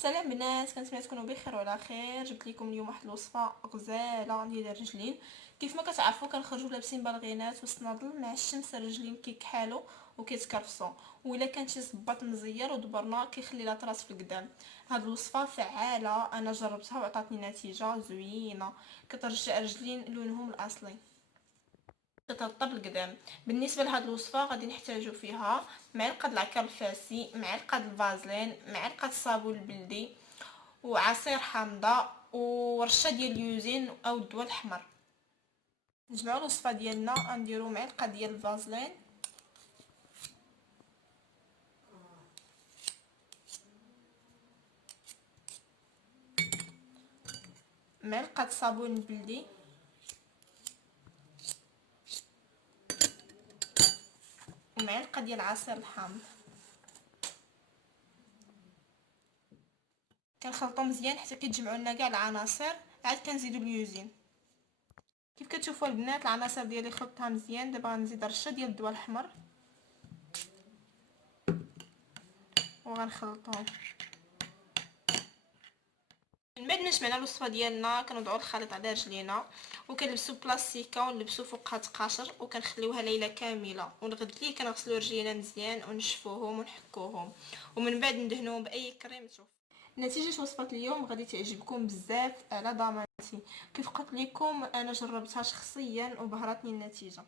سلام بنات، كنتمنى تكونوا بخير وعلى خير. جبت لكم اليوم واحد الوصفه غزاله ديال الرجلين. كيف ما كتعرفوا كنخرجوا لابسين بالغينات وسط الظل مع الشمس، الرجلين كيكحالوا وكيتكرفسوا، والا كان شي صباط مزير ودبرنا كيخلي لاطراس في القدام. هاد الوصفه فعاله، انا جربتها وعطاتني نتيجه زوينه، كترجع الرجلين لونهم الاصلي، كترطب القدام. بالنسبه لهاد الوصفه غادي نحتاجو فيها معلقه د العكر الفاسي، معلقه د الفازلين، معلقه الصابون البلدي، وعصير حامضه، ورشه ديال اليوزين او الدواء الاحمر. نجمعوا الوصفه ديالنا، غنديروا معلقه ديال الفازلين، معلقه الصابون البلدي، ومعلقه ديال عصير الحامض. كنخلطو مزيان حتى كيتجمعوا لنا كاع العناصر، عاد كنزيدو اليوزين. كيف كتشوفوا البنات العناصر ديالي خلطتها مزيان. دابا غنزيد رشه ديال الدواء الاحمر وغنخلطهم. من بعد ما جمعنا الوصفه ديالنا كنوضعوا الخليط على رجلينا وكنلبسوا بلاستيكه ونلبسوا فوقها تقاشر وكنخليوها ليله كامله، ونغد كنغسلوا رجلينا مزيان ونشفوهم ونحكوهم، ومن بعد ندهنوهم باي كريم تشوف. نتيجه وصفه اليوم غادي تعجبكم بزاف على ضمانتي. كيف قلت لكم انا جربتها شخصيا وبهرتني النتيجه.